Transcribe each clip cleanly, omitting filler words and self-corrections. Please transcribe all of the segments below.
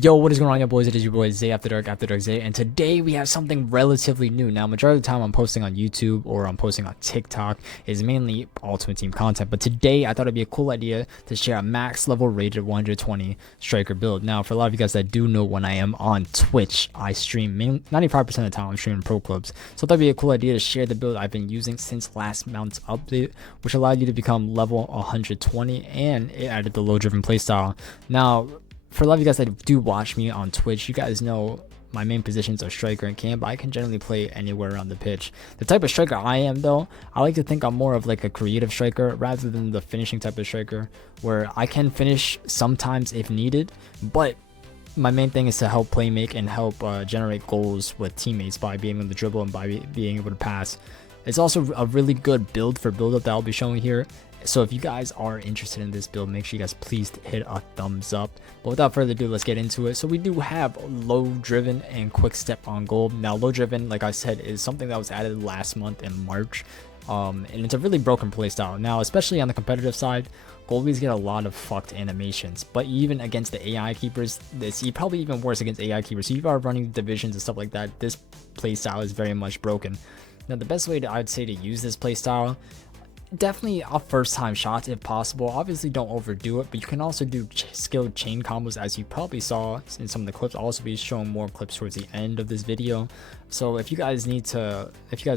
Yo, what is going on, y'all boys? It is your boy Zay After Dark Zay, and today we have something relatively new. Now, majority of the time I'm posting on YouTube or I'm posting on TikTok is mainly Ultimate Team content, but today I thought it'd be a cool idea to share a max level rated 120 striker build. Now, for a lot of you guys that do know, when I am on Twitch, I stream 95% of the time I'm streaming pro clubs, so I thought it'd be a cool idea to share the build I've been using since last month's update, which allowed you to become level 120, and it added the low driven playstyle. Now, for a lot of you guys that do watch me on Twitch, you guys know my main positions are striker and cam, but I can generally play anywhere around the pitch. The type of striker I am, though, I like to think I'm more of like a creative striker rather than the finishing type of striker, where I can finish sometimes if needed, but my main thing is to help play make and help generate goals with teammates by being able to dribble and by being able to pass. It's also a really good build for build up that I'll be showing here. So if you guys are interested in this build, make sure you guys please hit a thumbs up. But without further ado, let's get into it. So we do have low driven and quick step on goal. Now, low driven, like I said, is something that was added last month in March. And it's a really broken playstyle. Now, especially on the competitive side, goalies get a lot of fucked animations. But even against the AI keepers, it's probably even worse against AI keepers. So if you are running divisions and stuff like that, this playstyle is very much broken. Now, the best way I'd say to use this playstyle, definitely a first time shots if possible. Obviously don't overdo it, but you can also do skilled chain combos, as you probably saw in some of the clips. I'll also be showing more clips towards the end of this video. So if you guys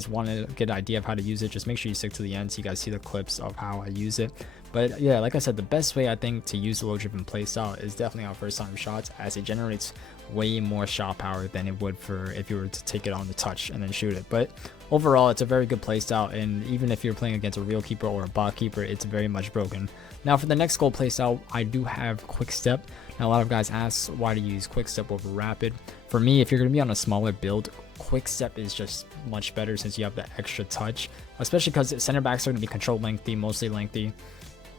want to get an idea of how to use it, just make sure you stick to the end so you guys see the clips of how I use it. But yeah, like I said, the best way I think to use the low driven playstyle is definitely on first time shots, as it generates way more shot power than it would for if you were to take it on the touch and then shoot it. But overall, it's a very good playstyle, and even if you're playing against a real keeper or a bot keeper, it's very much broken. Now, for the next goal playstyle, I do have quick step. Now, a lot of guys ask why to use quick step over rapid. For me, if you're going to be on a smaller build, quick step is just much better since you have the extra touch, especially because center backs are going to be control lengthy, mostly lengthy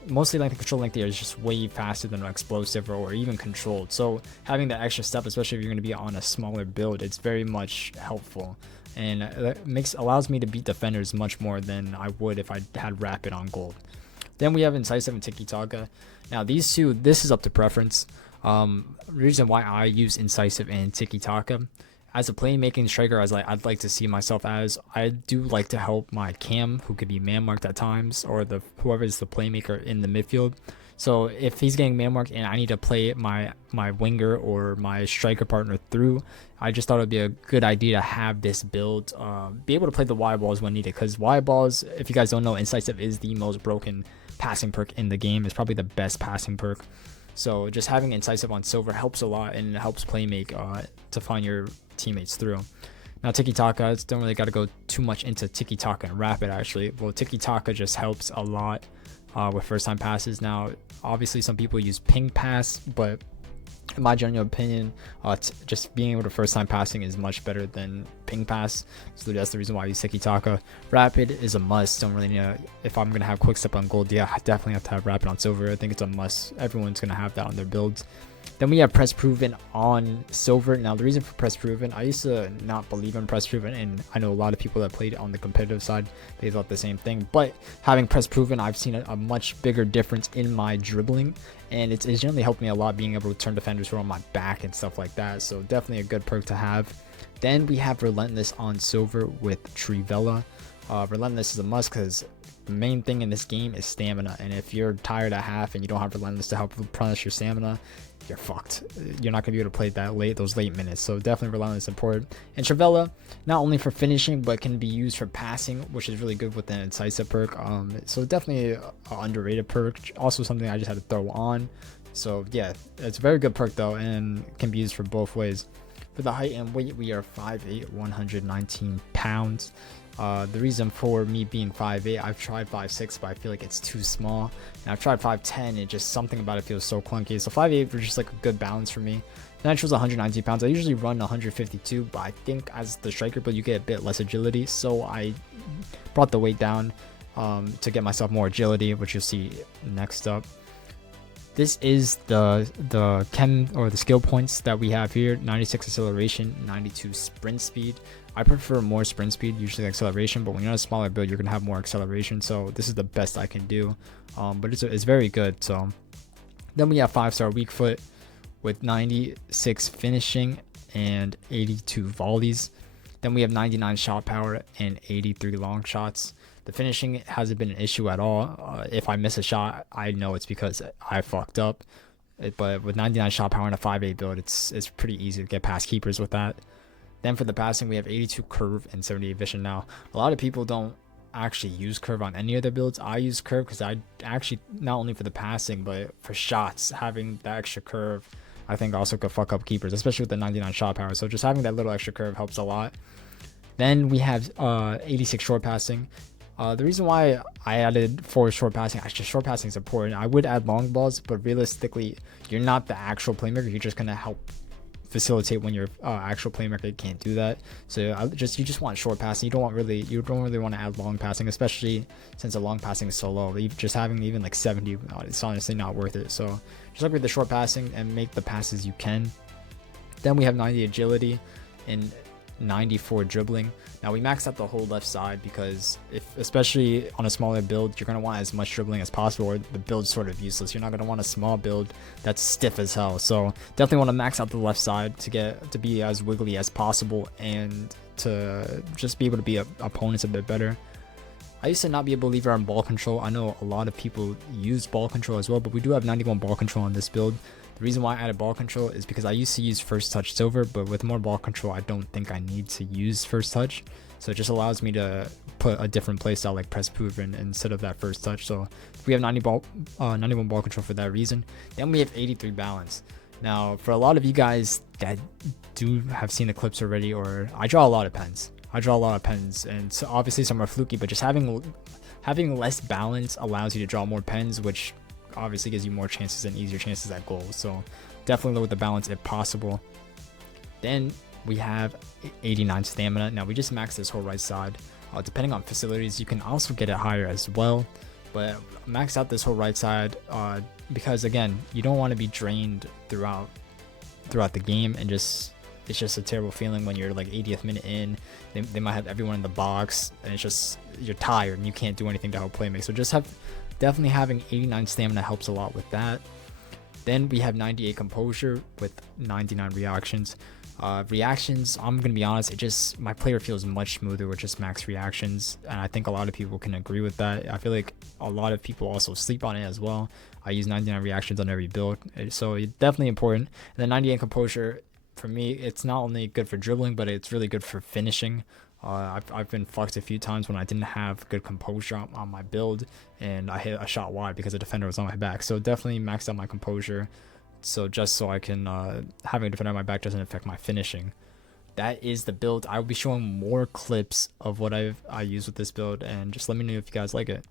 control lengthy is just way faster than an explosive or even controlled. So having that extra step, especially if you're going to be on a smaller build, it's very much helpful, and it allows me to beat defenders much more than I would if I had rapid on gold. Then we have incisive and tiki-taka. Now these two, this is up to preference. Reason why I use incisive and tiki-taka, as a playmaking striker, I'd like to see myself as, I do like to help my cam, who could be man marked at times, or whoever is the playmaker in the midfield. So if he's getting man marked and I need to play my winger or my striker partner through, I just thought it'd be a good idea to have this build, be able to play the wide balls when needed, because wide balls, if you guys don't know, incisive is the most broken passing perk in the game. It's probably the best passing perk. So just having incisive on silver helps a lot, and it helps play make to find your teammates through. Now tiki-taka, don't really got to go too much into tiki-taka and rapid actually. Well, tiki-taka just helps a lot with first time passes. Now obviously some people use ping pass, but in my general opinion, just being able to first time passing is much better than ping pass. So that's the reason why I use tiki-taka. Rapid is a must. Don't really know if I'm gonna have quick step on gold. Yeah, I definitely have to have rapid on silver. I think it's a must. Everyone's gonna have that on their builds. Then we have press proven on silver. Now the reason for press proven, I used to not believe in press proven, and I know a lot of people that played on the competitive side, they thought the same thing. But having press proven, I've seen a much bigger difference in my dribbling, and it's generally helped me a lot, being able to turn defenders who are on my back and stuff like that. So definitely a good perk to have. Then we have relentless on silver with Trivella. Relentless is a must, because the main thing in this game is stamina, and if you're tired at half and you don't have relentless to help replenish your stamina, you're fucked. You're not gonna be able to play those late minutes. So definitely relentless important. And Trivella, not only for finishing, but can be used for passing, which is really good with the incisive perk. So definitely an underrated perk. Also something I just had to throw on. So yeah, it's a very good perk though, and can be used for both ways. For the height and weight, we are 5'8", 119 pounds. The reason for me being 5'8", I've tried 5'6", but I feel like it's too small. And I've tried 5'10", and just something about it feels so clunky. So 5'8" was just like a good balance for me. Natural's 119 pounds. I usually run 152, but I think as the striker build, you get a bit less agility. So I brought the weight down to get myself more agility, which you'll see next up. This is the chem or the skill points that we have here: 96 acceleration, 92 sprint speed. I prefer more sprint speed, usually acceleration, but when you're on a smaller build, you're gonna have more acceleration. So this is the best I can do, but it's very good. So then we have 5-star weak foot, with 96 finishing and 82 volleys. Then we have 99 shot power and 83 long shots. The finishing hasn't been an issue at all. If I miss a shot, I know it's because I fucked up. But with 99 shot power and a 5-8 build, it's pretty easy to get past keepers with that. Then for the passing, we have 82 curve and 78 vision. Now, a lot of people don't actually use curve on any of their builds. I use curve because I actually, not only for the passing, but for shots, having that extra curve, I think also could fuck up keepers, especially with the 99 shot power. So just having that little extra curve helps a lot. Then we have 86 short passing. The reason why I added 4 short passing, actually short passing is important. I would add long balls, but realistically, you're not the actual playmaker. You're just gonna help facilitate when your actual playmaker can't do that. So you just want short passing. You don't really want to add long passing, especially since the long passing is so low. Just having even like 70, it's honestly not worth it. So just upgrade the short passing and make the passes you can. Then we have 90 agility and 94 dribbling. Now we maxed out the whole left side because especially on a smaller build, you're going to want as much dribbling as possible, or the build's sort of useless. You're not going to want a small build that's stiff as hell. So definitely want to max out the left side to be as wiggly as possible and to just be able to beat opponents a bit better. I used to not be a believer in ball control. I know a lot of people use ball control as well, but we do have 91 ball control on this build. The reason why I added ball control is because I used to use first touch silver, but with more ball control, I don't think I need to use first touch. So it just allows me to put a different playstyle like press proven instead of that first touch. So we have 91 ball control for that reason. Then we have 83 balance. Now, for a lot of you guys that do have seen the clips already, or I draw a lot of pens. And so obviously some are fluky, but just having less balance allows you to draw more pens, which obviously gives you more chances and easier chances at goals. So definitely lower the balance if possible. Then we have 89 stamina. Now we just maxed this whole right side. Depending on facilities, you can also get it higher as well, but max out this whole right side because again, you don't want to be drained throughout the game, and it's just a terrible feeling when you're like 80th minute in. They might have everyone in the box, and it's just you're tired and you can't do anything to help play make. So definitely having 89 stamina helps a lot with that. Then we have 98 composure with 99 reactions. Reactions, I'm gonna be honest, my player feels much smoother with just max reactions, and I think a lot of people can agree with that. I feel like a lot of people also sleep on it as well. I use 99 reactions on every build, so it's definitely important. And then 98 composure, for me, it's not only good for dribbling, but it's really good for finishing. I've been fucked a few times when I didn't have good composure on my build, and I hit a shot wide because a defender was on my back. So definitely maxed out my composure, so just so I can having a defender on my back doesn't affect my finishing. That is the build. I will be showing more clips of what I use with this build, and just let me know if you guys like it.